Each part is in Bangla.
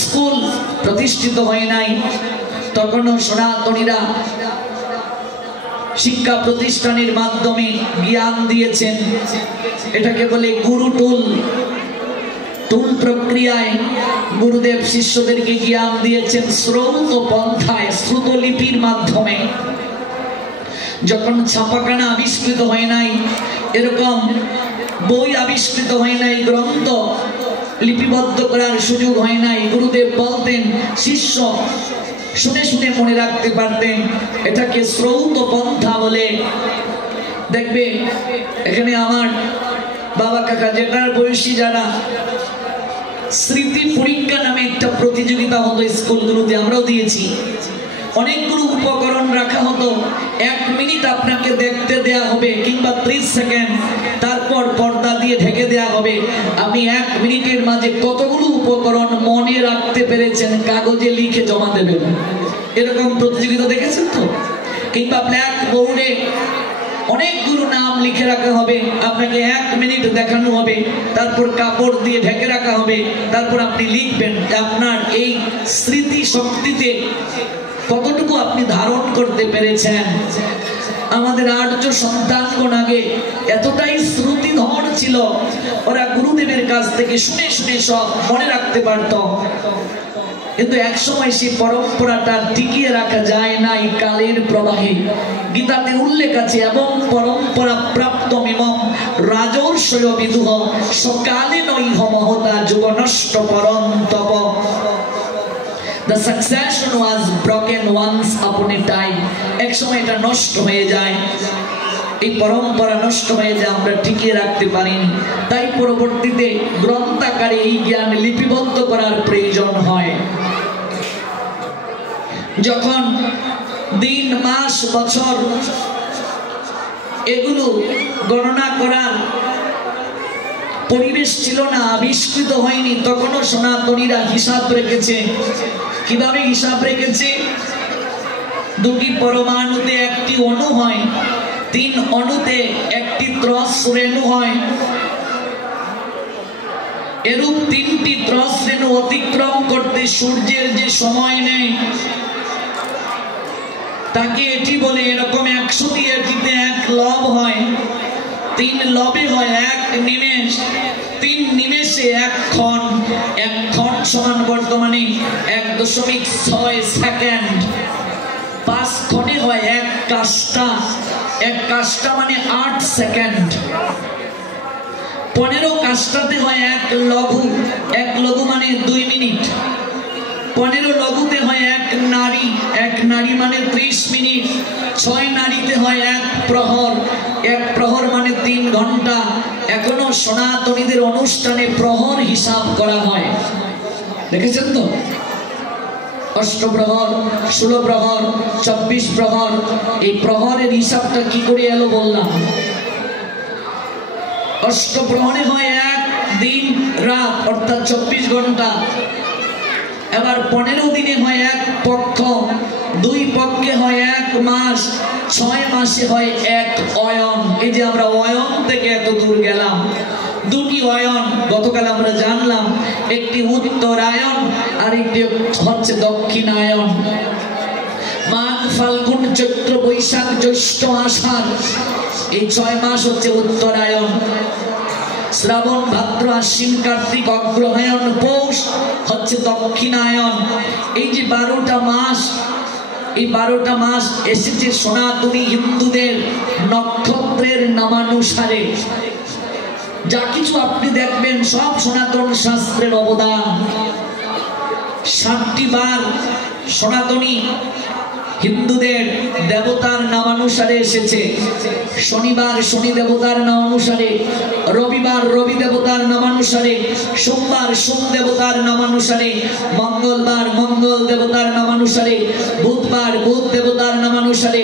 স্কুল প্রতিষ্ঠিত হয় নাই, তখনও সনাতনীরা শিক্ষা প্রতিষ্ঠানের মাধ্যমে জ্ঞান দিয়েছেন। এটাকে বলে গুরুটুল। টুল প্রক্রিয়ায় গুরুদেব শিষ্যদেরকে জ্ঞান দিয়েছেন শ্রৌত পন্থায়, শ্রুতলিপির মাধ্যমে। যখন ছাপাখানা আবিষ্কৃত হয় নাই, এরকম বই আবিষ্কৃত হয় নাই, গ্রন্থ লিপিবদ্ধ করার সুযোগ হয় নাই, গুরুদেব বলতেন, শিষ্য শুনে শুনে মনে রাখতে পারতেন। এটাকে শ্রৌত পন্থা বলে। দেখবে এখানে আমার বাবা কাকা যেটার বয়সী যারা, স্মৃতি পরীক্ষা নামে একটা প্রতিযোগিতা হতো স্কুলগুলোতে, আমরাও দিয়েছি। অনেকগুলো উপকরণ রাখা হতো, 1 মিনিট আপনাকে দেখতে দেয়া হবে কিংবা 30 সেকেন্ড, তারপর পর্দা দিয়ে ঢেকে দেয়া হবে। আপনি 1 মিনিটের মাঝে কতগুলো উপকরণ মনে রাখতে পেরেছেন কাগজে লিখে জমা দেবেন। এরকম প্রতিযোগিতা দেখেছেন তো? কিংবা ব্ল্যাক বোর্ডে অনেকগুলো নাম লিখে রাখা হবে, আপনাকে 1 মিনিট দেখানো হবে, তারপর কাপড় দিয়ে ঢেকে রাখা হবে, তারপর আপনি লিখবেন। আপনার এই স্মৃতি শক্তিতে কতটুকু আপনি ধারণ করতে পেরেছেন। আমাদের আর্য সন্তানগণ আগে এতটাই শ্রুতিধর ছিল, ওরা গুরুদেবের কাছ থেকে শুনে শুনে সব মনে রাখতে পারত। কিন্তু একসময় সেই পরম্পরাটা টিকিয়ে রাখা যায় নাই কালের প্রবাহে। গীতাতে উল্লেখ আছে, এবং পরম্পরা প্রাপ্ত মিমম রাজর্ষয় বিদুহ সকালে নৈহ মহতা যুগ নষ্ট Parantapa. The succession was broken once upon a time. এক সময় এটা নষ্ট হয়ে যায়, এই পরম্পরা নষ্ট হয়ে যায়, আমরা টিকিয়ে রাখতে পারিনি। তাই পরবর্তীতে গ্রন্থাকারে এই জ্ঞান লিপিবদ্ধ করার প্রয়োজন হয়। যখন দিন, মাস, বছর এগুলো গণনা করার পরিবেশ ছিল না, আবিষ্কৃত হয়নি, তখনও সনাতনীরা হিসাব রেখেছে। কিভাবে হিসাব রেখেছে? 2টি পরমাণুতে 1টি অণু হয়, 3 অণুতে 1টি ত্রস রেণু হয়। এরূপ 3টি ত্রস রেণু অতিক্রম করতে সূর্যের যে সময় নেয় তাকে এটি বলে, এরকম 100 দিয়ে এটিতে 1 লব হয়, 3 লবে হয় 1 নিমেষ, 3 নিমেষে 1 ক্ষণ। 1 ক্ষণ সমান বর্তমানে 1.6 সেকেন্ড। 5 ক্ষণে হয় 1 কাষ্টা, 1 কাষ্টা মানে 8 সেকেন্ড। 15 কাষ্টাতে হয় 1 লঘু, 1 লঘু মানে 2 মিনিট। 15 লঘুতে হয় 1 নারী, 1 নারী মানে 30 মিনিট। 6 নারীতে হয় 1 প্রহর, 1 প্রহর মানে 3 ঘন্টা। এখনো সনাতনীদের অনুষ্ঠানে প্রহর হিসাব করা হয়, দেখেছেন তো? অষ্টপ্রহর, 16 প্রহর, 24 প্রহর। এই প্রহরের হিসাবটা কি করে এলো বললাম। অষ্টপ্রহরে হয় 1 দিন রাত, অর্থাৎ 24 ঘন্টা। এবার 15 দিনে হয় 1 পক্ষ, 2 পক্ষে হয় 1 মাস, 6 মাসে হয় 1 অয়ন। এই যে আমরা অয়ন থেকে এত দূর গেলাম, 2টি অয়ন গতকাল আমরা জানলাম, একটি উত্তরায়ণ আর একটি হচ্ছে দক্ষিণায়ন। মাঘ, ফাল্গুন, চৈত্র, বৈশাখ, জ্যৈষ্ঠ, আষাঢ়, এই 6 মাস হচ্ছে উত্তরায়ণ। শ্রাবণ, ভাদ্র, আশ্বিন, কার্তিক, অগ্রহায়ণ, পৌষ হচ্ছে দক্ষিণায়ন। এই যে 12টা মাস, এই 12টা মাস এসেছে সনাতনী হিন্দুদের নক্ষত্রের নামানুসারে। যা কিছু আপনি দেখবেন সব সনাতন শাস্ত্রের অবদান। 7টি বার সনাতনী হিন্দুদের দেবতার নামানুসারে এসেছে। শনিবার শনি দেবতার নামানুসারে, রবিবার রবি দেবতার নামানুসারে, সোমবার সোম দেবতার নামানুসারে, মঙ্গলবার মঙ্গল দেবতার নামানুসারে, বুধবার বুধ দেবতার নামানুসারে,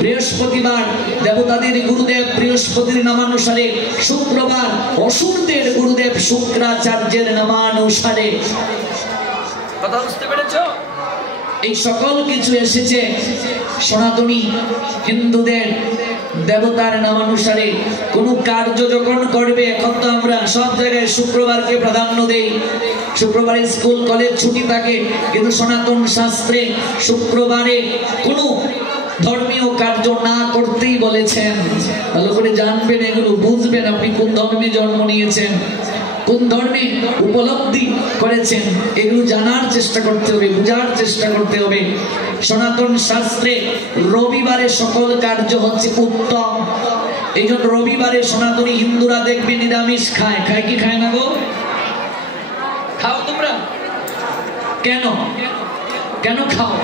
বৃহস্পতিবার দেবতাদের গুরুদেব বৃহস্পতির নামানুসারে, শুক্রবার অসুরদের গুরুদেব শুক্রাচার্যের নামানুসারে। কথা বুঝতে পেরেছো? এই সকল কিছু এসেছে সনাতনী হিন্দুদের দেবতার নামানুসারে। কোন কার্য যখন করবে, এখন তো আমরা সব জায়গায় শুক্রবারকে প্রাধান্য দেই, শুক্রবারে স্কুল কলেজ ছুটি থাকে, কিন্তু সনাতন শাস্ত্রে শুক্রবারে কোনো ধর্মীয় কার্য না করতেই বলেছেন। ভালো করে জানবেন, এগুলো বুঝবেন আপনি কোন ধর্মে জন্ম নিয়েছেন, কোন ধর্মে উপলব্ধি করেছেন, এগুলো জানার চেষ্টা করতে হবে, বুঝার চেষ্টা করতে হবে। সনাতন শাস্ত্রে রবিবারে সকল কার্য হচ্ছে উত্তম। এই জন্য রবিবারে সনাতনী হিন্দুরা দেখবে নিরামিষ খায়। খায় কি খায় না গো? খাও তোমরা? কেন কেন খাও?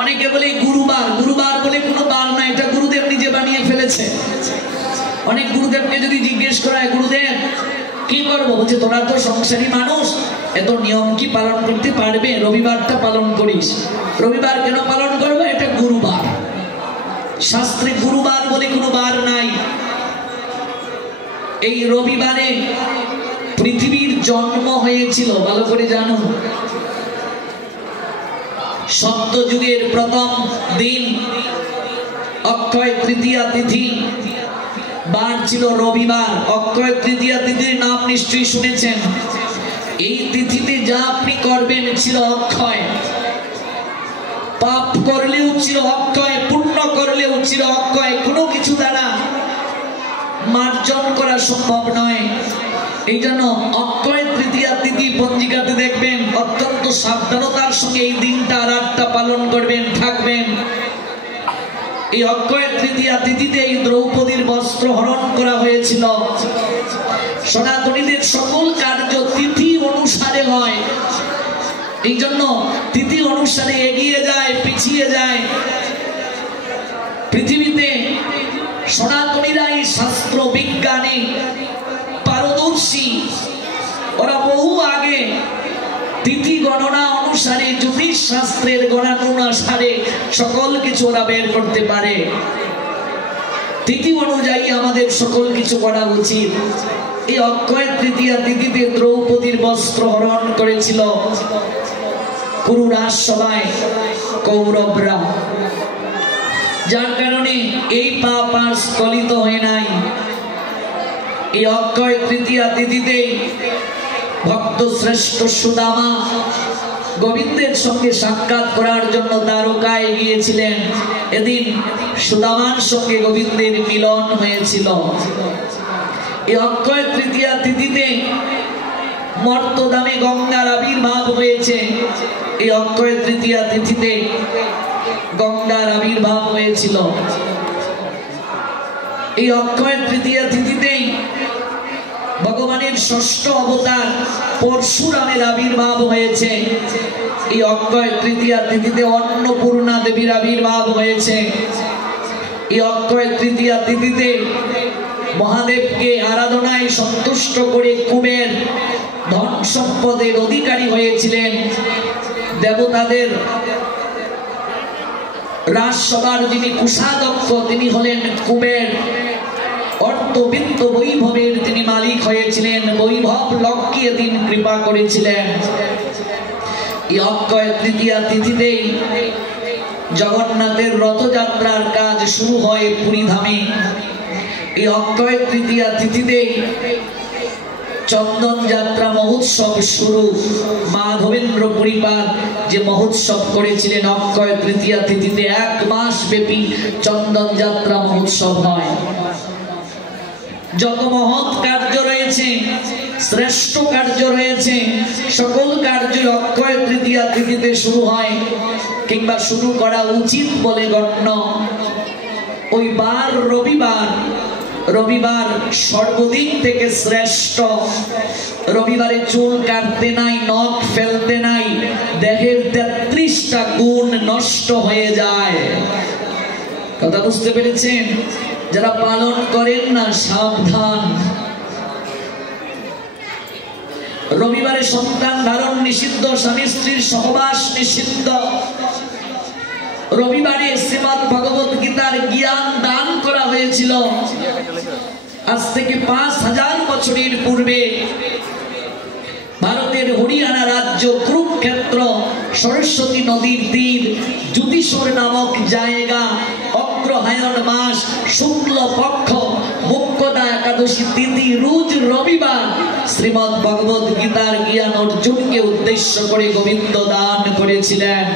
অনেকে বলে গুরুবার, গুরুবার বলে কোনো বার না, এটা গুরুদেব নিজে বানিয়ে ফেলেছে। অনেক গুরুদেবকে যদি জিজ্ঞেস করা হয়, গুরুদেব কি করবো, বলছে তোরা তো সংসারী মানুষ, এত নিয়ম কি পালন করতে পারবে? রবিবারটা পালন করিস। রবিবার কেন পালন করবো? এটা গুরুবার। শাস্ত্রে গুরুবার বলে কোনো বার নাই। এই রবিবারে পৃথিবীর জন্ম হয়েছিল, ভালো করে জানুন। সত্যযুগের প্রথম দিন অক্ষয় তৃতীয়া তিথি, বার ছিল রবিবার। অক্ষয় তৃতীয়া তিথির নাম নিশ্চয়ই শুনেছেন। এই তিথিতে যা আপনি করবেন ছিল অক্ষয়, পাপ করলেও ছিল অক্ষয়, পুণ্য করলেও ছিল অক্ষয়। কোনো কিছু দ্বারা মার্জন করা সম্ভব নয়। এই জন্য অক্ষয় তৃতীয়া তিথি পঞ্জিকাতে দেখবেন অত্যন্ত সাবধানতার সঙ্গে এই দিনটা রাতটা পালন করবেন, থাকবেন। এই অক্ষয় তৃতীয়া তিথিতে এই দ্রৌপদীর বস্ত্র হরণ করা হয়েছিল। সনাতনীদের সকল কার্য তিথি অনুসারে হয়। এই জন্য তিথি অনুসারে এগিয়ে যায়, পিছিয়ে যায়। পৃথিবীতে সনাতনীরা এই শাস্ত্র বিজ্ঞানে পারদর্শী। ওরা বহু আগে তিথি গণনা অনুসারে, জ্যোতিষ শাস্ত্রের গণনা অনুসারে সকল কিছু ওরা বের করতে পারে। তিথি অনুযায়ী আমাদের সকল কিছু করা উচিত। এই অক্ষয় তৃতীয়া তিথিতে দ্রৌপদীর বস্ত্র হরণ করেছিল কুরু রাজসভায় কৌরবরা, যার কারণে এই পাপ আর স্খলিত হয় নাই। এই অক্ষয় তৃতীয়া তিথিতে ভক্ত শ্রেষ্ঠ সুদামা গোবিন্দের সঙ্গে সাক্ষাৎ করার জন্য দ্বারকায় গিয়েছিলেন। এদিন সুদামার সঙ্গে গোবিন্দের মিলন হয়েছিল। এই অক্ষয় তৃতীয়া তিথিতে মর্তধামে গঙ্গার আবির্ভাব হয়েছে। এই অক্ষয় তৃতীয়া তিথিতে গঙ্গার আবির্ভাব হয়েছিল। এই অক্ষয় তৃতীয়া তিথিতেই ভগবানের ষষ্ঠ অবতার পরশুরামের আবির্ভাব হয়েছে। এই অক্ষয় তৃতীয়া তিথিতে অন্নপূর্ণা দেবীর আবির্ভাব হয়েছে। এই অক্ষয় তৃতীয়া তিথিতে মহাদেবকে আরাধনায় সন্তুষ্ট করে কুবের ধন সম্পদের অধিকারী হয়েছিলেন। দেবতাদের রাজসভার যিনি কোষাধ্যক্ষ তিনি হলেন কুবের। অর্থবিত্ত বৈভবের তিনি মালিক হয়েছিলেন। বৈভব লক্ষ্মী এদিন কৃপা করেছিলেন। এই অক্ষয় তৃতীয়া তিথিতেই জগন্নাথের রথযাত্রার কাজ শুরু হয় পুরী ধামে। এই অক্ষয় তৃতীয়া তিথিতেই চন্দন যাত্রা মহোৎসব শুরু। মাধবেন্দ্র পরিপাল যে মহোৎসব করেছিলেন অক্ষয় তৃতীয়া তিথিতে, 1 মাস ব্যাপী চন্দন যাত্রা মহোৎসব হয়। যত মহৎ কার্য রয়েছে, শ্রেষ্ঠ কার্য রয়েছে, সকল কার্য অক্ষয় তৃতীয়া তিথিতে শুরু হয়, কিংবা শুরু করা উচিত বলে গণ্য। ওই বার রবিবার। রবিবার সর্বদিক থেকে শ্রেষ্ঠ। রবিবারে চুল কাটতে নাই, নখ ফেলতে নাই, দেহের 33টা গুণ নষ্ট হয়ে যায়। কথা বুঝতে পেরেছেন? যারা পালন করেন না সাবধান। রবিবারে সন্তান ধারণ নিষিদ্ধ, স্বামী স্ত্রীর সহবাস নিষিদ্ধ। রবিবারে শ্রীমদ্ ভগবত গীতার জ্ঞান দান করা হয়েছিল। আজ থেকে 5000 বছরের পূর্বে ভারতের হরিয়ানা রাজ্য কুরুক্ষেত্র সরস্বতী নদীর তীর যুদিশ্বর নামক জায়গা, অগ্রহায়ণ মাস শুক্ল পক্ষ মুখ্যদা একাদশী তিথি রোজ রবিবার শ্রীমদ্ ভগবত গীতার জ্ঞান অর্জুনকে উদ্দেশ্য করে গোবিন্দ দান করেছিলেন।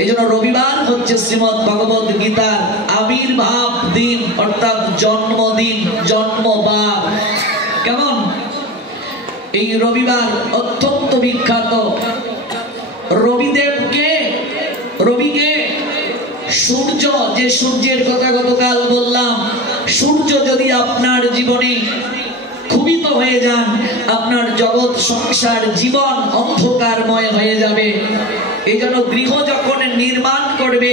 এই জন্য রবিবার হচ্ছে শ্রীমদ্ ভগবত গীতার আবির্ভাব দিন, অর্থাৎ জন্মদিন, জন্মবার। কেমন এই রবিবার অত্যন্ত বিখ্যাত। রবিকে সূর্য, যে সূর্যের কথা গতকাল বললাম, সূর্য যদি আপনার জীবনে ক্ষুবিত হয়ে যান, আপনার জগৎ সংসার জীবন অন্ধকারময় হয়ে যাবে। এই জন্য গৃহ যখন নির্মাণ করবে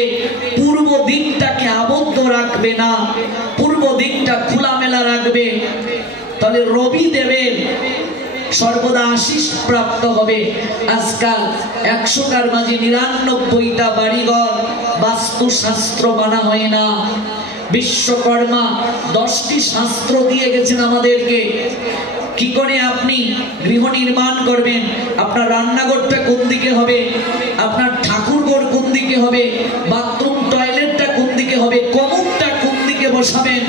পূর্ব দিকটাকে আবদ্ধ রাখবে না, পূর্ব দিকটা খোলামেলা রাখবে, তাহলে রবি দেবের সর্বদা আশিস প্রাপ্ত হবে। আজকাল 100টার মাঝে 99টা বাড়িঘর বাস্তুশাস্ত্র মানা হয় না। বিশ্বকর্মা 10টি শাস্ত্র দিয়ে গেছেন আমাদেরকে, কি করে আপনি গৃহ নির্মাণ করবেন। আপনার রান্নাঘরটা কোন দিকে হবে, আপনার ঠাকুরঘর কোন দিকে হবে, বাথরুম টয়লেটটা কোন দিকে হবে, কমোডটা কোন দিকে বসাবেন,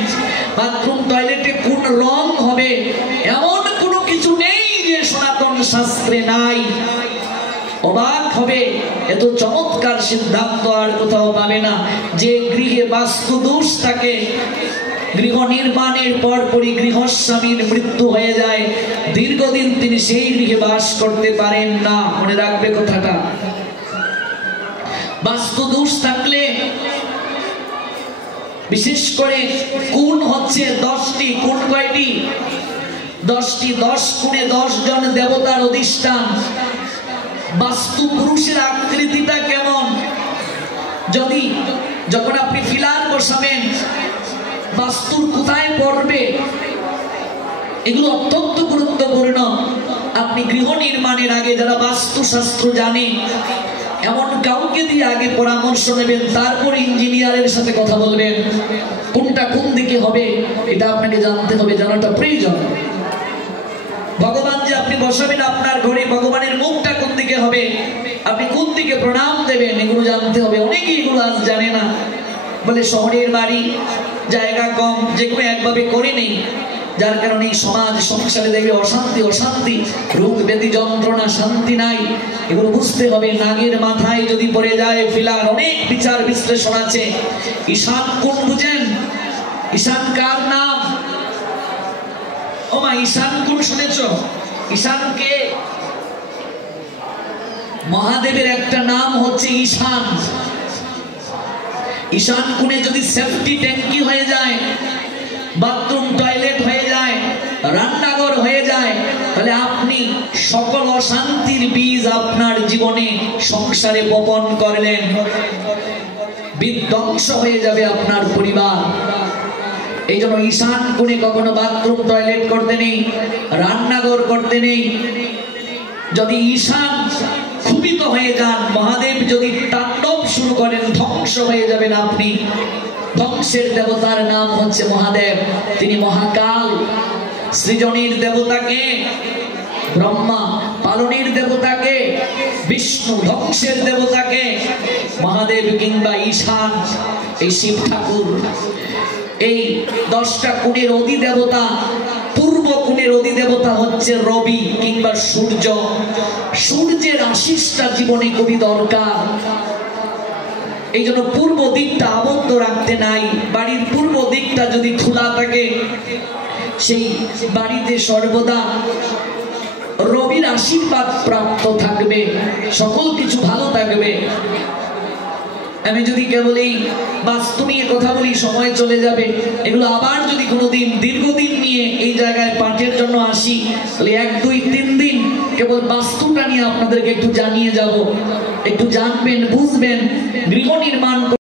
বাথরুম টয়লেটে কোন রং হবে, এমন কোনো কিছু নেই যে সনাতন শাস্ত্রে নাই। অবাক হবে, এত চমৎকার সিদ্ধান্ত আর কোথাও পাবে না। যে গৃহে বাস্তু দোষ থাকে, গৃহ নির্মাণের পরপরই গৃহস্বামীর মৃত্যু হয়ে যায়, দীর্ঘদিন তিনি সেই গৃহে বাস করতে পারেন না। মনে রাখবে কথাটা। বাস্তু দোষ থাকলে, বিশেষ করে কোণ হচ্ছে 10টি। কোণ কয়টি? 10টি। 10 কোণে 10 জন দেবতার অধিষ্ঠান। বাস্তু পুরুষের আকৃতিটা কেমন? যখন আপনি ফিলার বসাবেন, বাস্তুর কোথায় পড়বে, এগুলো অত্যন্ত গুরুত্বপূর্ণ। আপনি গৃহ নির্মাণের আগে যারা বাস্তুশাস্ত্র জানে এমন কাউকে দিয়ে আগে পরামর্শ নেবেন, তারপর ইঞ্জিনিয়ারের সাথে কথা বলবেন। কোনটা কোন দিকে হবে এটা আপনাকে জানতে হবে, জানাটা প্রয়োজন। ভগবান যে আপনি বসাবেন আপনার ঘরে, ভগবানের মুখটা কোন দিকে হবে, আপনি কোন দিকে প্রণাম দেবেন, এগুলো জানতে হবে। অনেকেই এগুলো আজ জানে না, বলে শহরের বাড়ি, জায়গা কম, যেগুলো একভাবে করে নেই, যার কারণে সমাজ সংসারে দেখবে অশান্তি, রোগ ব্যাধি যন্ত্রণা, শান্তি নাই। এগুলো বুঝতে হবে। নাগের মাথায় যদি পড়ে যায় ফিলার, অনেক বিচার বিশ্লেষণ আছে। ঈশান কোণ বুঝেন? ঈশান কার নাম? ও মা, ঈশান কোণ শুনেছ? ঈশানকে মহাদেবের একটা নাম হচ্ছে ঈশান। ঈশান কোণে যদি সেফটি ট্যাঙ্কি হয়ে যায়, বাথরুম টয়লেট হয়ে যায়, রান্নাঘর হয়ে যায়, তাহলে আপনি সকল অশান্তির বীজ আপনার জীবনে সংসারে বপন করলেন। বিধ্বংস হয়ে যাবে আপনার পরিবার। এই জন্য ঈশান কোণে কখনো বাথরুম টয়লেট করতে নেই, রান্নাঘর করতে নেই। যদি ঈশান ক্ষুবিত হয়ে যান, মহাদেব যদি তাণ্ডব শুরু করেন, ধ্বংস হয়ে যাবেন আপনি। ধ্বংসের দেবতার নাম হচ্ছে মহাদেব, তিনি মহাকাল। সৃজনের দেবতাকে ব্রহ্মা, পালনের দেবতাকে বিষ্ণু, ধ্বংসের দেবতাকে মহাদেব কিংবা ঈশান, এই শিব ঠাকুর। এই 10টা কোণের অধিদেবতা, পূর্ব কোণের অধিদেবতা হচ্ছে রবি কিংবা সূর্য। সূর্যের আশিসটা জীবনে খুবই দরকার। এই জন্য পূর্ব দিকটা আবদ্ধ রাখতে নাই। বাড়ির পূর্ব দিকটা যদি খোলা থাকে, সেই বাড়িতে সর্বদা রবির আশীর্বাদ প্রাপ্ত থাকবে, সকল কিছু ভালো থাকবে। আমি যদি কেবল এই বাস্তু নিয়ে কথা বলি, সময় চলে যাবে। এগুলো আবার যদি কোনোদিন দীর্ঘদিন নিয়ে এই জায়গায় পাঠের জন্য আসি, তাহলে 1, 2, 3 দিন কেবল বাস্তুটা নিয়ে আপনাদেরকে একটু জানিয়ে যাব। একটু জানবেন, বুঝবেন, গৃহ নির্মাণ